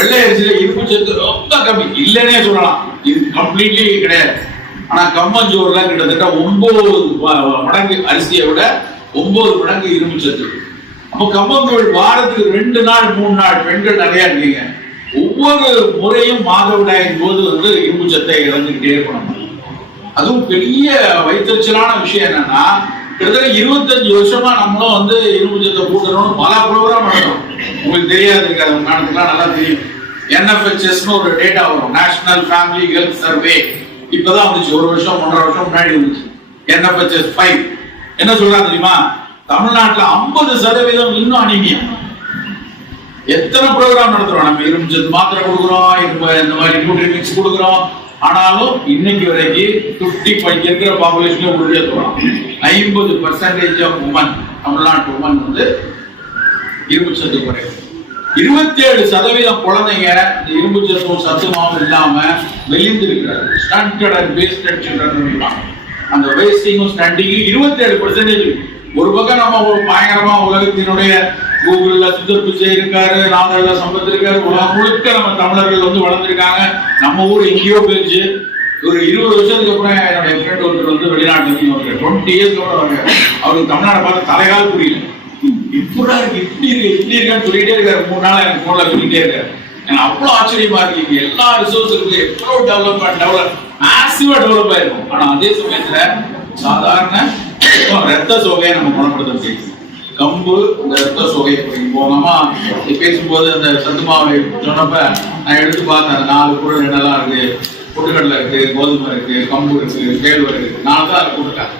வெள்ளை அரிசியில இருப்பு சத்து ரொம்ப கம்மி. இல்லைன்னே சொல்லலாம். இது கம்ப்ளீட்லி கிடையாது. ஆனா கம்மஞ்சோறுல கிட்டத்தட்ட ஒன்பது மடங்கு அரிசியை விட ஒன்பது மடங்கு இரும்பு சத்து. அப்ப அப்போ வாரத்துக்கு ரெண்டு நாள் மூணு நாள் பெண்கள் நிறைய இருக்கீங்க. ஒவ்வொரு முறையும் மாதவிடாயின் போது வந்து இரும்பு சத்தை இழந்துகிட்டே இருக்கணும். அதுவும் பெரிய வைத்தறிச்சலான விஷயம் என்னன்னா கிட்டத்தட்ட இருபத்தஞ்சு வருஷமா நம்மளும் வந்து இரும்பு சத்தை கூட்டணும்னு பல ப்ரோக்ராம் நடக்கும் உங்களுக்கு தெரியாது இருக்காது நாட்டுக்குலாம் நல்லா தெரியும். என்எஃப்ஹெச்எஸ்னு ஒரு டேட்டா வரும். நேஷனல் ஃபேமிலி ஹெல்த் சர்வே இப்பதான் வந்துச்சு. ஒரு வருஷம் ஒன்றரை வருஷம் முன்னாடி வந்துச்சு. என்எஃப்ஹெச்எஸ் ஃபைவ் என்ன சொல்றாங்க தெரியுமா? தமிழ்நாட்டில் ஐம்பது சதவீதம் இன்னும் அனிமியா எத்தனை ப்ரோக்ராம் நடத்துறோம்? நம்ம இரும்பு சத்து மாத்திரை கொடுக்குறோம் இரும்பு இந்த மாதிரி நியூட்ரி மிக்ஸ் கொடுக்குறோம். ஆனாலும் இன்னைக்கு வரைக்கும் ஃபிஃப்டி ஃபைவ் இருக்கிற பாப்புலேஷனே உறுதியாக சொல்றோம் ஐம்பது பர்சன்டேஜ் ஆஃப் உமன் தமிழ்நாட்டு உமன் வந்து இரும்பு சத்து குறைவு. இருபத்தி ஏழு சதவீதம் குழந்தைங்க இந்த இரும்பு சத்தும் சத்துமாவும் இல்லாம வெளிந்து இருக்கிறாங்க அண்ட் வேஸ்டட் சில்ட்ரன் அந்த வேஸ்டிங்கும் ஸ்டண்டிங்கும் இருபத்தி ஏழு பர்சன்டேஜ் ஒரு பக்கம் நம்ம ஒரு பயங்கரமா உலகத்தினுடைய கூகுள்ல சுந்தர் பிச்சை இருக்காரு நாதல்ல சம்பத் இருக்காரு உலகம் முழுக்க நம்ம தமிழர்கள் வந்து வளர்ந்துருக்காங்க. நம்ம ஊர் எங்கேயோ போயிடுச்சு. ஒரு இருபது வருஷத்துக்கு அப்புறம் என்னுடைய ஃப்ரெண்ட் ஒருத்தர் வந்து வெளிநாட்டுல இருந்து டுவெண்ட்டி இயர்ஸ் அப்புறம் வருவார் அவருக்கு தமிழ்நாடு பார்த்து தலைகால் புரியல. இப்படா இப்படி இருக்கு இப்படி இருக்கான்னு சொல்லிட்டே இருக்காரு. மூணு நாள் எனக்கு போன்ல சொல்லிட்டே இருக்காரு. எனக்கு அவ்வளவு ஆச்சரியமா இருக்கு. எல்லா ரிசோர்ஸ் இருக்கு எவ்வளவு டெவலப் டெவலப் மேசிவா டெவலப் ஆயிருக்கும். ஆனா அதே சமயத்துல சாதாரண ரத்த சோகையை நம்ம குணப்படுத்த முடியும் கம்பு இந்த ரத்த சோகை போகாமா பேசும்போது அந்த சத்து மாவை சொன்னப்ப நான் எடுத்து பார்த்தேன். அந்த நாலு பொருள் என்னெல்லாம் இருக்கு. பொட்டுக்கடலை இருக்கு கோதுமை இருக்கு கம்பு இருக்கு கேழ்வரகு இருக்கு. நாலு தான் அதை கொடுத்தாங்க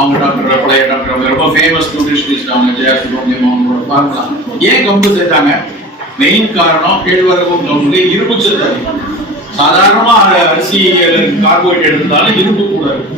அவங்க டாக்டர் பழைய டாக்டர் அவங்க ரொம்ப ஃபேமஸ் நியூட்ரிஷனிஸ்ட் அவங்க ஜெயா சுப்ரமணியம் அவங்களோட பார்க்கலாம். ஏன் கம்பு சேர்த்தாங்க? மெயின் காரணம் கேழ்வரகும் கம்பு இரும்பு சத்து அதிகம் சாதாரணமா அரிசி கார்போஹைட்ரேட் இருந்தாலும் இரும்பு கூட இருக்கும்.